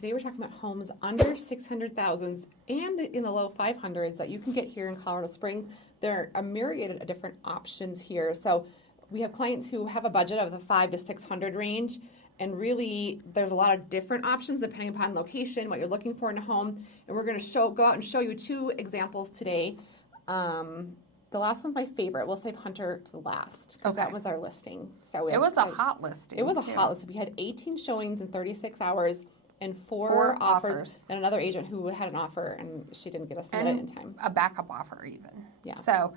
Today we're talking about homes under 600,000 and in the low 500s that you can get here in Colorado Springs. There are a myriad of different options here. So we have clients who have a budget of the 5 to 600 range, and really there's a lot of different options depending upon location, what you're looking for in a home. And we're going to go out and show you two examples today. The last one's my favorite. We'll save Hunter to the last because that was our listing. So it was a hot listing. It was a hot listing. We had 18 showings in 36 hours and four offers and another agent who had an offer and she didn't get us submitted in time. A backup offer even. Yeah. So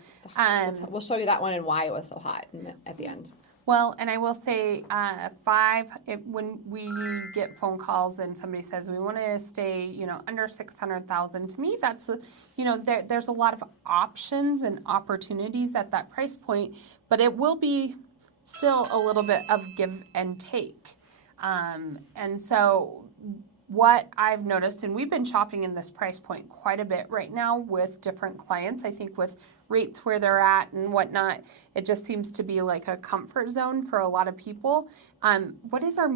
we'll show you that one and why it was so hot at the end. Well, and I will say when we get phone calls and somebody says we want to stay, under 600,000, to me that's there's a lot of options and opportunities at that price point, but it will be still a little bit of give and take. And so what I've noticed, and we've been shopping in this price point quite a bit right now with different clients, I think with rates where they're at and whatnot, it just seems to be like a comfort zone for a lot of people. What is our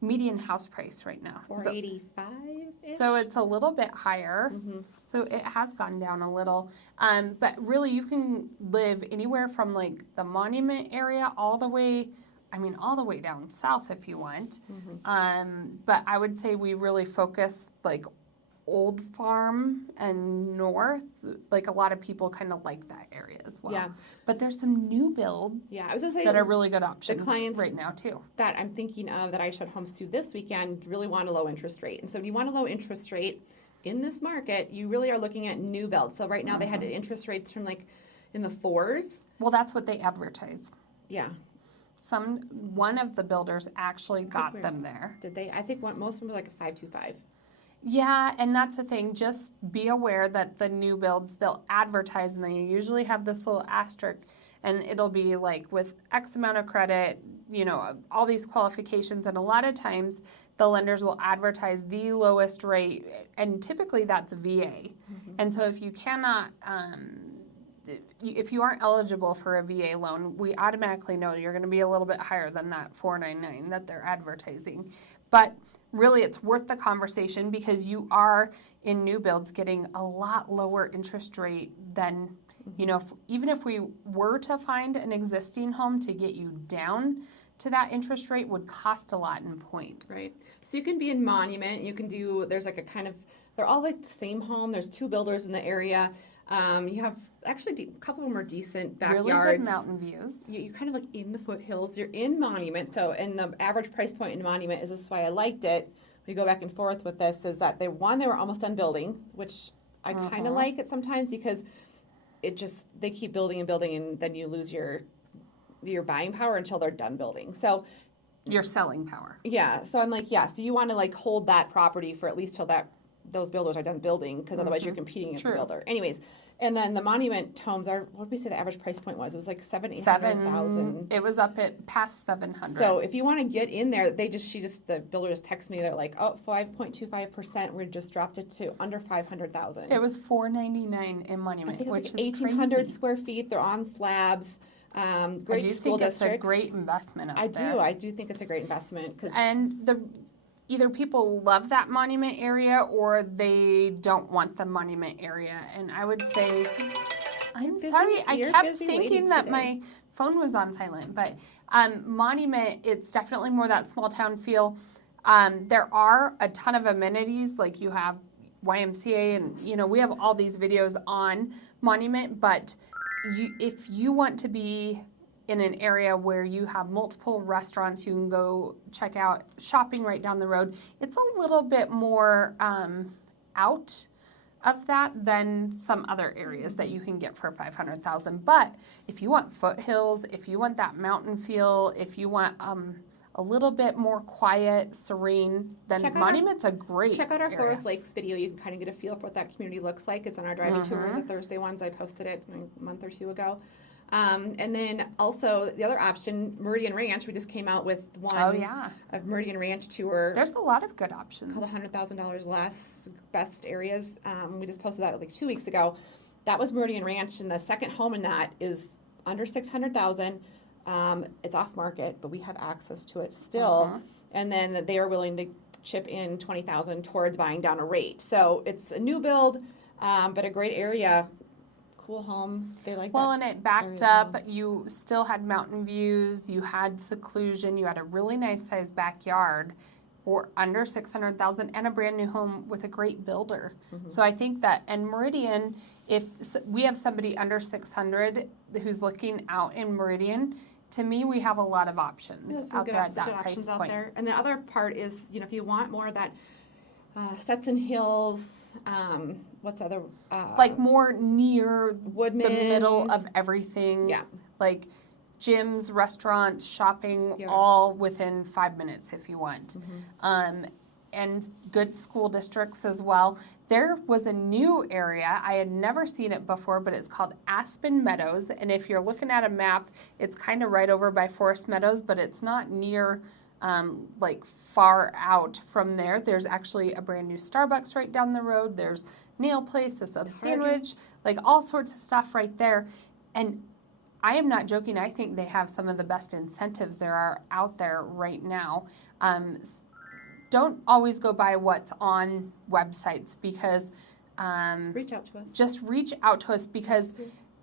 median house price right now? $485-ish. So it's a little bit higher. Mm-hmm. So it has gone down a little. But really you can live anywhere from like the Monument area all the way down south if you want. Mm-hmm. But I would say we really focus like Old Farm and north. Like a lot of people kind of like that area as well. Yeah. But there's some new build I was gonna say that are really good options the clients right now too. That I'm thinking of that I showed homes to this weekend really want a low interest rate. And so if you want a low interest rate in this market, you really are looking at new builds. So right now they had interest rates from like in the 4s. Well, that's what they advertise. Yeah. One of the builders actually got them there. Did they? I think most of them were like a 525. Yeah, and that's the thing. Just be aware that the new builds, they'll advertise and they usually have this little asterisk and it'll be like with X amount of credit, all these qualifications. And a lot of times the lenders will advertise the lowest rate and typically that's VA. Mm-hmm. And so if you cannot, if you aren't eligible for a VA loan, we automatically know you're going to be a little bit higher than that $499 that they're advertising. But really, it's worth the conversation because you are in new builds getting a lot lower interest rate than, even if we were to find an existing home to get you down to that interest rate would cost a lot in points. Right. So you can be in Monument. You can there's like they're all like the same home. There's two builders in the area. You have actually a couple of them are decent backyards. Really good mountain views. You're kind of like in the foothills. You're in Monument. So, and the average price point in Monument is this is why I liked it. We go back and forth with this is that they were almost done building, which I kind of like it sometimes because they keep building and building and then you lose your buying power until they're done building. So your selling power. Yeah. So I'm like, so you want to like hold that property for at least till those builders are done building because otherwise you're competing against the builder. Anyways, and then the Monument homes are, what did we say the average price point was? It was like $700,000. It was up at past 700. So if you want to get in there, the builder just texted me. They're like, 5.25%. We just dropped it to under $500,000. It was $499 in Monument, which is 1,800 crazy. square feet. They're on slabs. Great school districts. It's a great investment out there. I do think it's a great investment. Either people love that Monument area or they don't want the Monument area. And I would say, I'm sorry, I kept thinking that my phone was on silent. But Monument, it's definitely more that small town feel. There are a ton of amenities, like you have YMCA and, we have all these videos on Monument. But if you want to be in an area where you have multiple restaurants, you can go check out shopping right down the road. It's a little bit more out of that than some other areas that you can get for $500,000. But if you want foothills, if you want that mountain feel, if you want a little bit more quiet, serene, then Monument's a great Check out our area. Forest Lakes video. You can kind of get a feel for what that community looks like. It's on our driving tours, the Thursday ones. I posted it a month or two ago. And then also the other option, Meridian Ranch. We just came out with one. Oh, yeah. A Meridian Ranch tour. There's a lot of good options. Called $100,000 less best areas. We just posted that like 2 weeks ago. That was Meridian Ranch, and the second home in that is under $600,000. It's off market, but we have access to it still. And then they are willing to chip in 20,000 towards buying down a rate. So it's a new build, but a great area. Cool home. They like well, that. And it backed up. You still had mountain views. You had seclusion. You had a really nice sized backyard for under 600,000 and a brand new home with a great builder. So I think that, and Meridian, if we have somebody under 600 who's looking out in Meridian, to me, we have a lot of options out there at that price point. There. And the other part is, if you want more of that Stetson Hills, what's the other? Like more near Woodman. the middle of everything. Yeah. Like gyms, restaurants, shopping, all within 5 minutes if you want. And good school districts as well. There was a new area, I had never seen it before, but it's called Aspen Meadows. And if you're looking at a map, it's kind of right over by Forest Meadows, but it's not near, like far out from there. There's actually a brand new Starbucks right down the road. There's nail place, a sub sandwich, like all sorts of stuff right there. And I am not joking. I think they have some of the best incentives there are out there right now. Don't always go by what's on websites because reach out to us. Just reach out to us because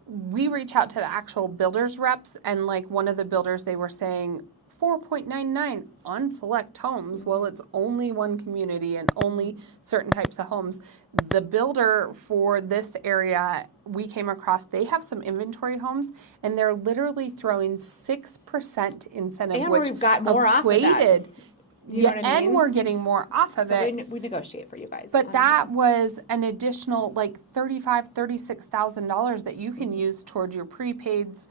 we reach out to the actual builders reps, and like one of the builders, they were saying 4.99 on select homes. Well, it's only one community and only certain types of homes. The builder for this area we came across, they have some inventory homes and they're literally throwing 6% incentive, and which we've got more equated. Off of that. You know what I mean? And we're getting more off of it. We negotiate for you guys. But that was an additional like $36,000 that you can use towards your prepaids,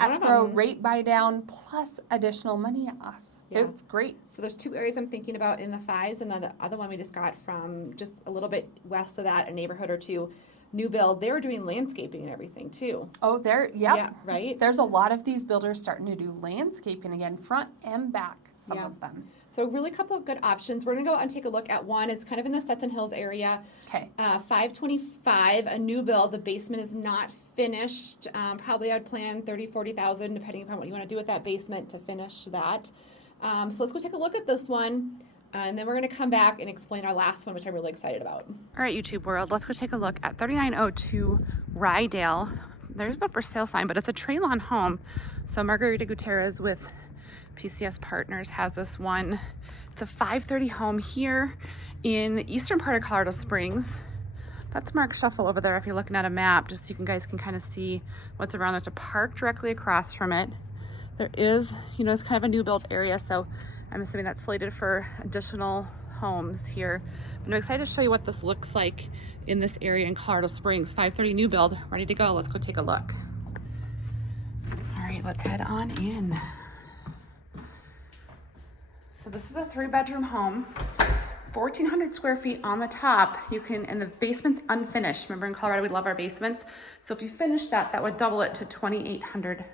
escrow, rate buy down, plus additional money off. Yeah. It's great. So there's two areas I'm thinking about in the fives, and then the other one we just got from just a little bit west of that, a neighborhood or two, new build. They were doing landscaping and everything too. Oh, yeah, right. There's a lot of these builders starting to do landscaping again, front and back, some of them. So really a couple of good options. We're gonna go out and take a look at one. It's kind of in the Stetson Hills area. Okay. 525, a new build. The basement is not finished. Probably I'd plan 30, 40,000, depending upon what you want to do with that basement to finish that. So let's go take a look at this one. And then we're going to come back and explain our last one, which I'm really excited about. All right, YouTube world, let's go take a look at 3902 Rydale. There's no for sale sign, but it's a Traylon home. So Margarita Gutierrez with PCS Partners has this one. It's a 530 home here in the eastern part of Colorado Springs. That's Mark Shuffle over there if you're looking at a map, just so you guys can kind of see what's around. There's a park directly across from it. There is, it's kind of a new build area, so I'm assuming that's slated for additional homes here. But I'm excited to show you what this looks like in this area in Colorado Springs. 530 new build, ready to go. Let's go take a look. All right, let's head on in. So this is a 3-bedroom home, 1,400 square feet on the top. And the basement's unfinished. Remember in Colorado, we love our basements. So if you finish that, that would double it to 2,800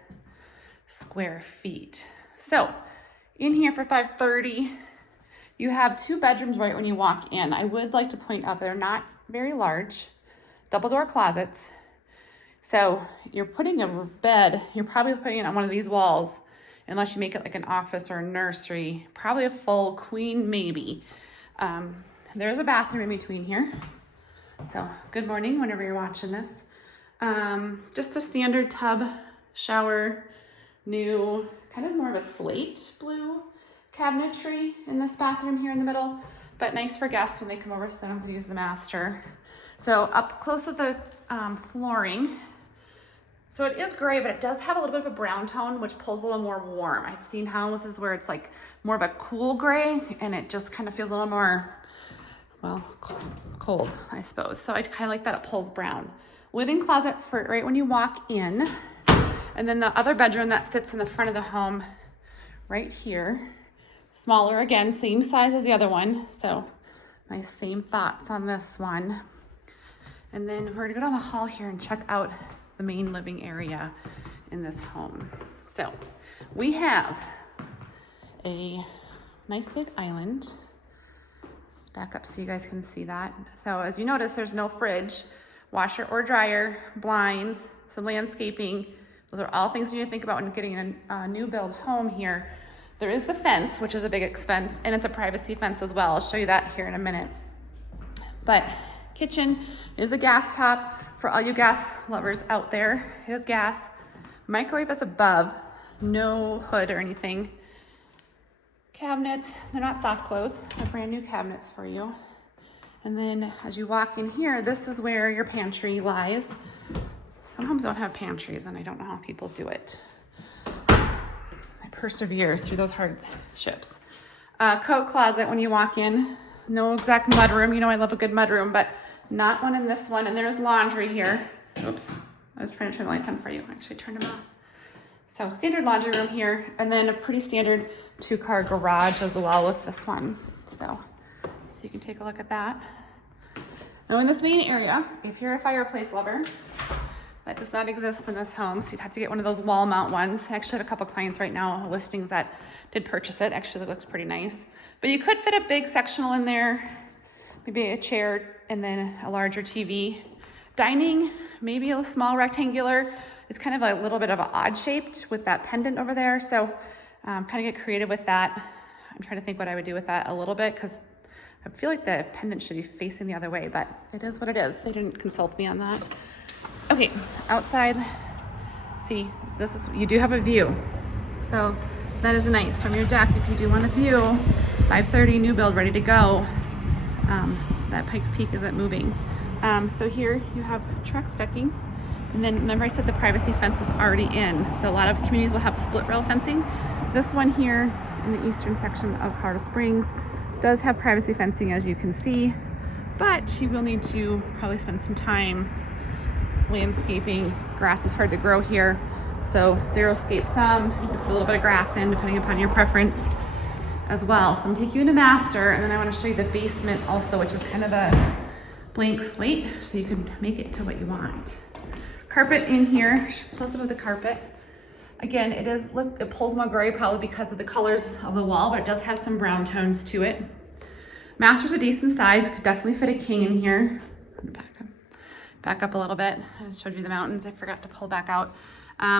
square feet. So in here for 530, you have 2 bedrooms right when you walk in. I would like to point out they're not very large, double door closets. So you're putting a bed, you're probably putting it on one of these walls, unless you make it like an office or a nursery, probably a full queen maybe. There's a bathroom in between here. So good morning whenever you're watching this. Just a standard tub, shower, new, kind of more of a slate blue cabinetry in this bathroom here in the middle, but nice for guests when they come over so they don't have to use the master. So up close to the flooring. So it is gray, but it does have a little bit of a brown tone, which pulls a little more warm. I've seen houses where it's like more of a cool gray and it just kind of feels a little more, well, cold, I suppose. So I kind of like that it pulls brown. Living closet for right when you walk in. And then the other bedroom that sits in the front of the home right here. Smaller again, same size as the other one. So my same thoughts on this one. And then we're gonna go down the hall here and check out the main living area in this home. So we have a nice big island. Let's just back up so you guys can see that. So as you notice, there's no fridge, washer or dryer, blinds, some landscaping. Those are all things you need to think about when getting a new build home here. There is the fence, which is a big expense, and it's a privacy fence as well. I'll show you that here in a minute. But kitchen is a gas top for all you gas lovers out there. It is gas. Microwave is above, no hood or anything. Cabinets, they're not soft close, they're brand new cabinets for you. And then as you walk in here, this is where your pantry lies. Some homes don't have pantries, and I don't know how people do it. I persevere through those hardships. Coat closet when you walk in. No exact mudroom. You know I love a good mudroom, but not one in this one. And there's laundry here. Oops, I was trying to turn the lights on for you. Actually, I turned them off. So standard laundry room here, and then a pretty standard 2-car garage as well with this one. So you can take a look at that. Now in this main area, if you're a fireplace lover, that does not exist in this home, so you'd have to get one of those wall mount ones. I actually have a couple clients right now, listings that did purchase it. Actually, it looks pretty nice. But you could fit a big sectional in there, maybe a chair and then a larger TV. Dining, maybe a small rectangular. It's kind of a little bit of an odd shaped with that pendant over there. So kind of get creative with that. I'm trying to think what I would do with that a little bit because I feel like the pendant should be facing the other way, but it is what it is. They didn't consult me on that. Okay, outside, see, this is, you do have a view. So that is nice from your deck if you do want a view. 5:30 new build ready to go. That Pikes Peak isn't moving. So here you have truck stacking. And then remember I said the privacy fence was already in. So a lot of communities will have split rail fencing. This one here in the eastern section of Colorado Springs does have privacy fencing, as you can see, but you will need to probably spend some time landscaping. Grass is hard to grow here, so xeriscape some, put a little bit of grass in depending upon your preference as well. So I'm taking you into master, and then I want to show you the basement also, which is kind of a blank slate, so you can make it to what you want. Carpet in here, close up of the carpet. Again, it pulls more gray probably because of the colors of the wall, but it does have some brown tones to it. Master's a decent size, could definitely fit a king in here. Back up a little bit. I just showed you the mountains. I forgot to pull back out.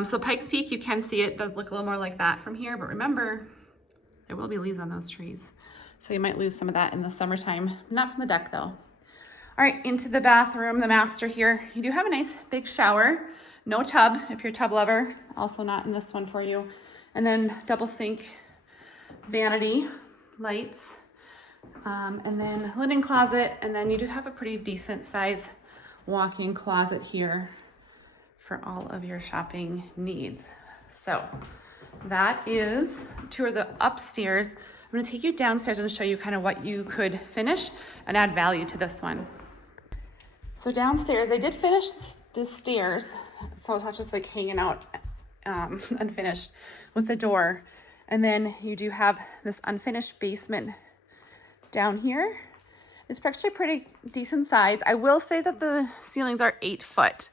So Pikes Peak, you can see it does look a little more like that from here, but remember, there will be leaves on those trees. So you might lose some of that in the summertime. Not from the deck though. All right, into the bathroom, the master here. You do have a nice big shower. No tub, if you're a tub lover. Also not in this one for you. And then double sink, vanity, lights, and then linen closet. And then you do have a pretty decent size walk-in closet here for all of your shopping needs. So that is a tour of the upstairs. I'm gonna take you downstairs and show you kind of what you could finish and add value to this one. So downstairs, they did finish the stairs, so it's not just like hanging out unfinished with the door. And then you do have this unfinished basement down here. It's actually pretty decent size. I will say that the ceilings are 8 foot.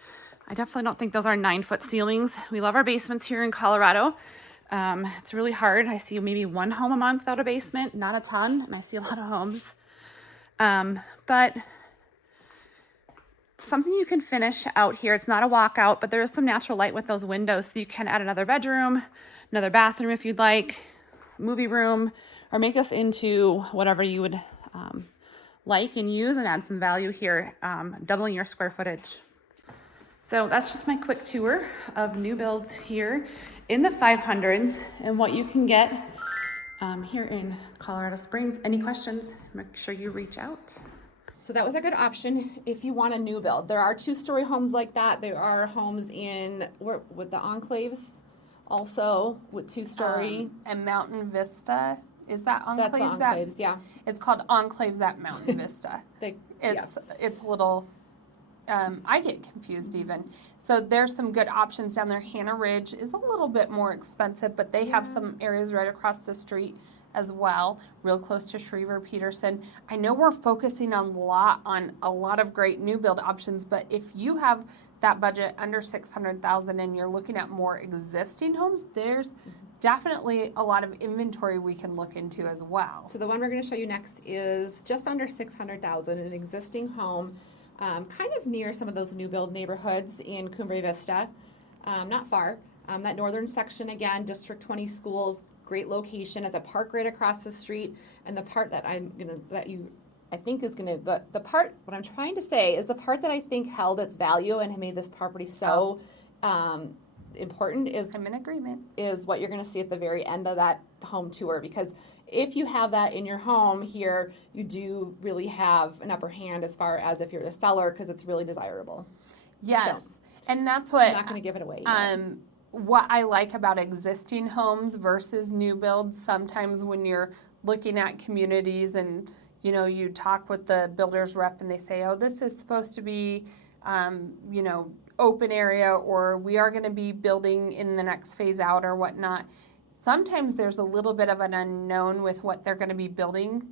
I definitely don't think those are 9-foot ceilings. We love our basements here in Colorado. It's really hard. I see maybe one home a month without a basement, not a ton, and I see a lot of homes. But something you can finish out here. It's not a walkout, but there is some natural light with those windows, so you can add another bedroom, another bathroom if you'd like, movie room, or make this into whatever you would like and use and add some value here, doubling your square footage. So that's just my quick tour of new builds here in the 500s and what you can get here in Colorado Springs. Any questions, make sure you reach out. So that was a good option if you want a new build. There are 2-story homes like that. There are homes with the enclaves also with 2-story. And Mountain Vista. Is that Enclaves? That's Enclaves, yeah. It's called Enclaves at Mountain Vista. It's a little, I get confused even. So there's some good options down there. Hannah Ridge is a little bit more expensive, but they have some areas right across the street as well, real close to Schriever Peterson. I know we're focusing on a lot of great new build options, but if you have that budget under $600,000 and you're looking at more existing homes, there's definitely a lot of inventory we can look into as well. So the one we're going to show you next is just under $600,000, an existing home, kind of near some of those new build neighborhoods in Cumbre Vista, not far. That northern section again, District 20 schools, great location. It's a park right across the street. And the part that the part, what I'm trying to say is the part that I think held its value and made this property so important I'm in agreement. is what you're going to see at the very end of that home tour, because if you have that in your home here, you do really have an upper hand as far as if you're a seller, because it's really desirable. Yes, So, and that's what I'm not going to give it away yet. What I like about existing homes versus new builds. Sometimes when you're looking at communities and you talk with the builder's rep and they say, oh, this is supposed to be open area, or we are going to be building in the next phase out or whatnot. Sometimes there's a little bit of an unknown with what they're going to be building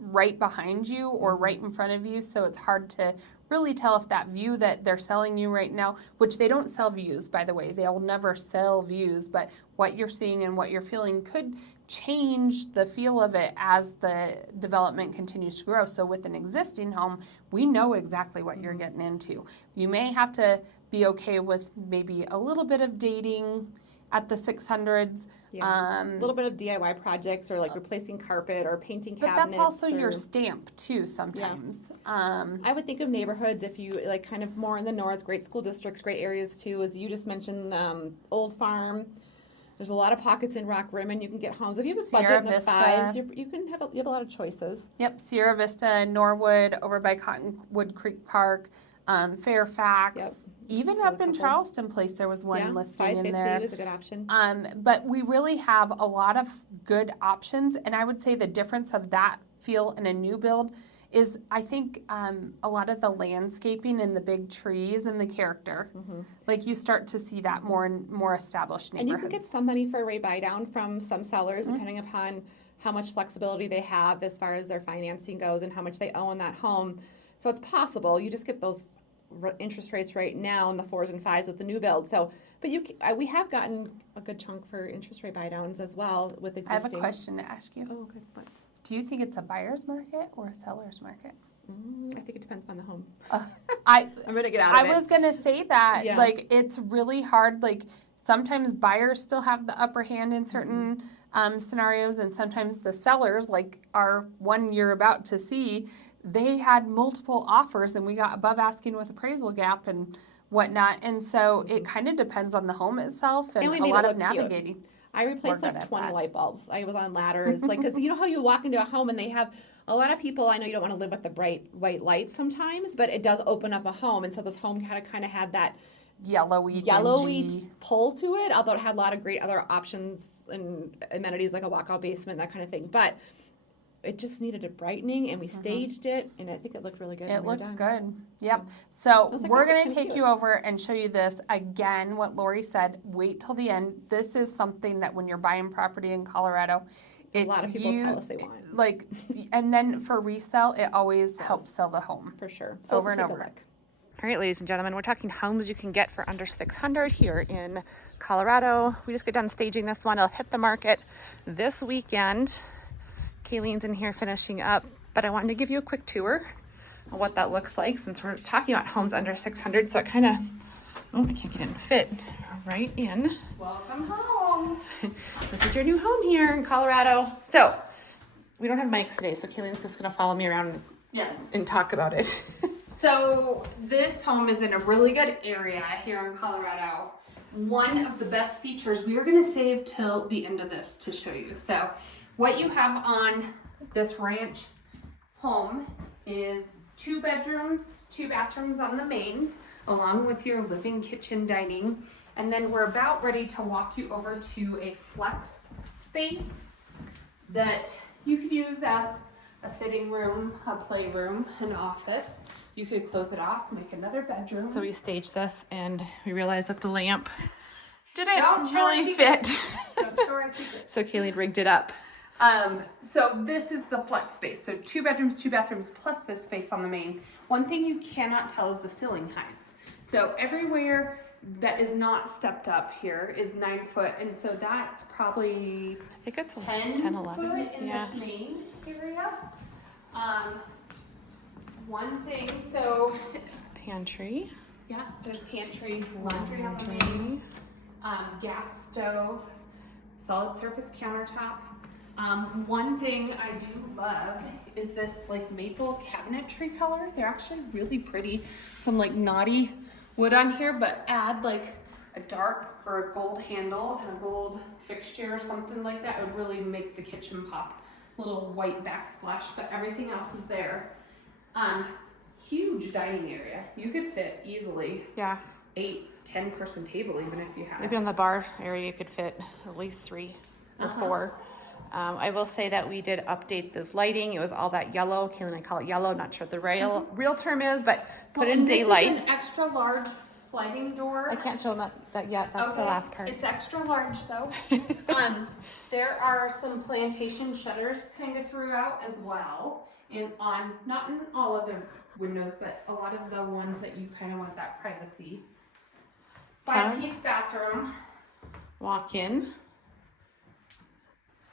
right behind you or right in front of you, so it's hard to really tell if that view that they're selling you right now, which they don't sell views, by the way, they'll never sell views, but what you're seeing and what you're feeling could change the feel of it as the development continues to grow. So with an existing home, we know exactly what you're getting into. You may have to be okay with maybe a little bit of dating at the 600s. A little bit of DIY projects, or like replacing carpet or painting cabinets. But that's also your stamp too sometimes. I would think of neighborhoods, if you like kind of more in the north, great school districts, great areas too, as you just mentioned, Old Farm. There's a lot of pockets in Rock Rimmon. You can get homes. If you have a budget in the fives, you have a lot of choices. Yep, Sierra Vista, Norwood, over by Cottonwood Creek Park, Fairfax. Yep. Even up in Charleston Place, there was one listing in there. 550 is a good option. But we really have a lot of good options, and I would say the difference of that feel in a new build is, I think, a lot of the landscaping and the big trees and the character. Like you start to see that more in more established neighborhoods. And you can get some money for a rate buy down from some sellers, depending upon how much flexibility they have as far as their financing goes and how much they own that home. So it's possible. You just get those interest rates right now in the 4s and 5s with the new build. So, but we have gotten a good chunk for interest rate buy downs as well with existing. I have a question to ask you. Oh, okay. What? Do you think it's a buyer's market or a seller's market? I think it depends on the home. I'm gonna get out of it. I was gonna say that. Yeah. Like, it's really hard. Like, sometimes buyers still have the upper hand in certain scenarios, and sometimes the sellers, like our one you're about to see, they had multiple offers, and we got above asking with appraisal gap and whatnot. And so it kind of depends on the home itself and we a made lot it of look cute. navigating. I replaced We're good like at 20 that. light bulbs. I was on ladders, like, because you know how you walk into a home and they have a lot of people. I know you don't want to live with the bright white lights sometimes, but it does open up a home, and so this home kind of had that Yellowy yellowy pull to it. Although it had a lot of great other options and amenities like a walkout basement, that kind of thing, but it just needed a brightening, and we staged it, and I think it looked really good. It when we were looked done. good. Yep. So was like, we're that was going to kinda take you over and show you this. Again, what Lori said, wait till the end. This is something that when you're buying property in Colorado, A lot of people tell us they want. Like, and then for resale, it always helps sell the home. For sure. So Over and let's take over. a look. All right, ladies and gentlemen, we're talking homes you can get for under $600 here in Colorado. We just got done staging this one. It'll hit the market this weekend. Kayleen's in here finishing up, but I wanted to give you a quick tour of what that looks like, since we're talking about homes under 600. So it kind of, I can't get in and fit right in. Welcome home. This is your new home here in Colorado. So we don't have mics today, so Kayleen's just gonna follow me around Yes. and talk about it. So this home is in a really good area here in Colorado. One of the best features, we are going to save till the end of this to show you. So what you have on this ranch home is 2 bedrooms, 2 bathrooms on the main, along with your living, kitchen, dining. And then we're about ready to walk you over to a flex space that you could use as a sitting room, a playroom, an office. You could close it off, make another bedroom. So we staged this, and we realized that the lamp didn't Don't show our really secret. fit. Don't show our secret. So Kayleen rigged it up. So this is the flex space. So 2 bedrooms, 2 bathrooms, plus this space on the main. One thing you cannot tell is the ceiling heights. So everywhere that is not stepped up here is 9 foot, and so that's probably I think it's 10 11. foot in Yeah. this main area. One thing, so Pantry. yeah, there's pantry, laundry on the main, gas stove, solid surface countertop. One thing I do love is this like maple cabinetry color. They're actually really pretty. Some like naughty wood on here, but add like a dark or a gold handle and a gold fixture or something like that. It would really make the kitchen pop. Little white backsplash, but everything else is there. Huge dining area. You could fit easily 8-10 person table even if you had. Maybe on the bar area you could fit at least 3 or 4. I will say that we did update this lighting. It was all that yellow. Kaylee and I call it yellow. Not sure what the real term is, but put in daylight. This is an extra large sliding door. I can't show them that yet. That's the last part. It's extra large though. There are some plantation shutters kind of throughout as well, and on not in all of the windows, but a lot of the ones that you kind of want that privacy. 5-piece bathroom. Walk in.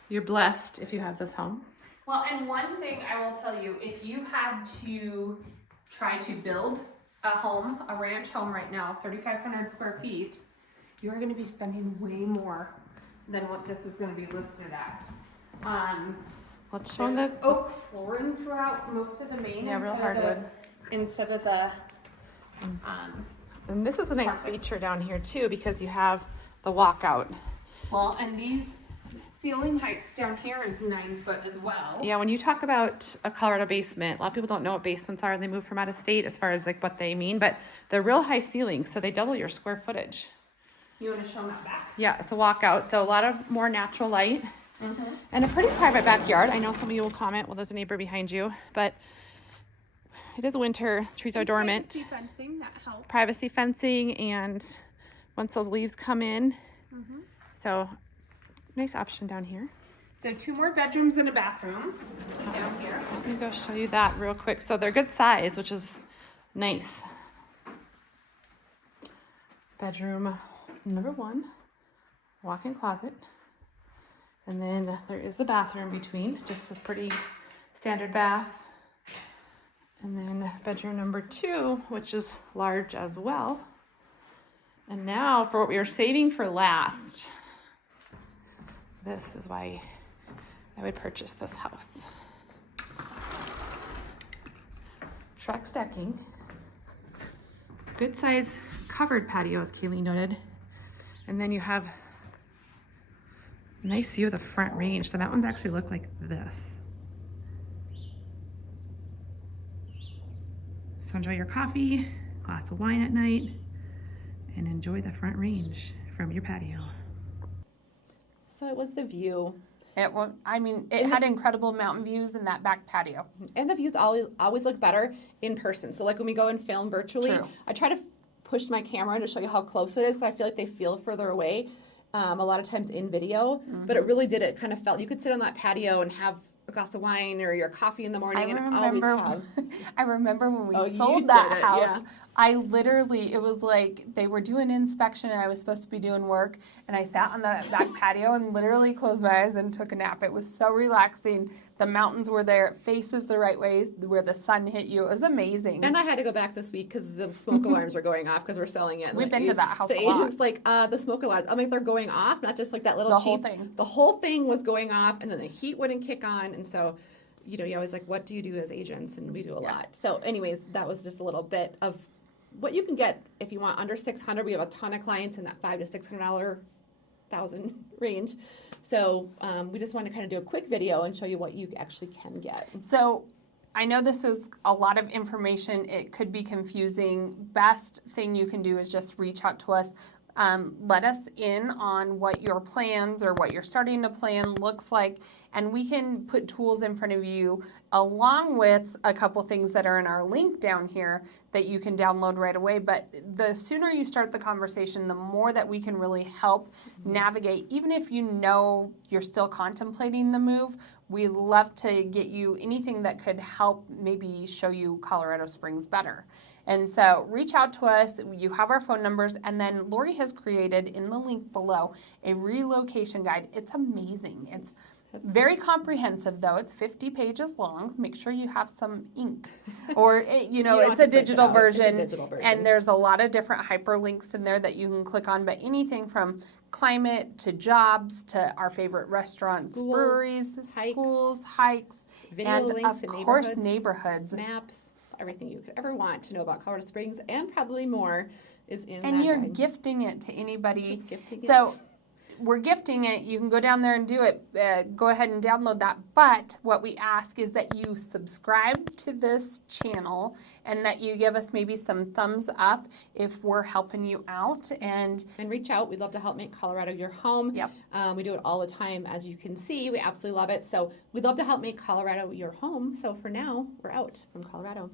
You're blessed if you have this home. Well, and one thing I will tell you, if you had to try to build a home, a ranch home right now, 3,500 square feet, you're going to be spending way more than what this is going to be listed at. Let's show the oak flooring throughout most of the main. Yeah, real hardwood. Instead of the. And this is a nice feature down here too, because you have the walkout. Well, and these ceiling heights down here is 9 foot as well. Yeah, when you talk about a Colorado basement, a lot of people don't know what basements are. They move from out of state as far as like what they mean, but they're real high ceilings, so they double your square footage. You want to show them that back? Yeah, it's a walkout, so a lot of more natural light and a pretty private backyard. I know some of you will comment, well, there's a neighbor behind you, but it is winter. Trees are dormant. Privacy fencing, that helps. Privacy fencing, and once those leaves come in, so nice option down here. So 2 more bedrooms and a bathroom down here. Let me go show you that real quick. So they're good size, which is nice. Bedroom number 1, walk-in closet. And then there is a bathroom between, just a pretty standard bath. And then bedroom number 2, which is large as well. And now for what we were saving for last. This is why I would purchase this house. Track stacking. Good size covered patio, as Kaylee noted. And then you have a nice view of the front range. So that one's actually look like this. So enjoy your coffee, glass of wine at night, and enjoy the front range from your patio. So it was the view. It had incredible mountain views in that back patio. And the views always look better in person. So like when we go and film virtually, True. I try to push my camera to show you how close it is, because I feel like they feel further away a lot of times in video. But it really did. It kind of felt, you could sit on that patio and have a glass of wine or your coffee in the morning I remember when we sold you that did it, house. yeah. I literally, it was like they were doing inspection and I was supposed to be doing work, and I sat on the back patio and literally closed my eyes and took a nap. It was so relaxing. The mountains were there. It faces the right ways where the sun hit you. It was amazing. And I had to go back this week because the smoke alarms were going off because we're selling it. We've been to that house a lot. The agent's like, the smoke alarms. I'm like, they're going off, not just like that little The cheap. whole thing. The whole thing was going off, and then the heat wouldn't kick on, and so, you know, you always like, what do you do as agents? And we do a lot. So anyways, that was just a little bit of what you can get if you want under $600. We have a ton of clients in that $500 to $600,000 range. So we just want to kind of do a quick video and show you what you actually can get. So I know this is a lot of information. It could be confusing. Best thing you can do is just reach out to us. Let us in on what your plans or what you're starting to plan looks like, and we can put tools in front of you along with a couple things that are in our link down here that you can download right away. But the sooner you start the conversation, the more that we can really help navigate. Even if you know you're still contemplating the move, we love to get you anything that could help maybe show you Colorado Springs better. And so reach out to us. You have our phone numbers. And then Lori has created in the link below a relocation guide. It's amazing. It's very comprehensive, though. It's 50 pages long. Make sure you have some ink. Or, it's a digital version. It's a digital version. And there's a lot of different hyperlinks in there that you can click on. But anything from climate to jobs to our favorite restaurants, Schools, breweries, hikes, schools, hikes, video and links of in course neighborhoods. maps, everything you could ever want to know about Colorado Springs, and probably more is in and that you're guide. gifting it to anybody. Just gifting it. So we're gifting it. You can go down there and do it. Go ahead and download that. But what we ask is that you subscribe to this channel and that you give us maybe some thumbs up if we're helping you out. And reach out. We'd love to help make Colorado your home. Yep. We do it all the time, as you can see. We absolutely love it. So we'd love to help make Colorado your home. So for now, we're out from Colorado.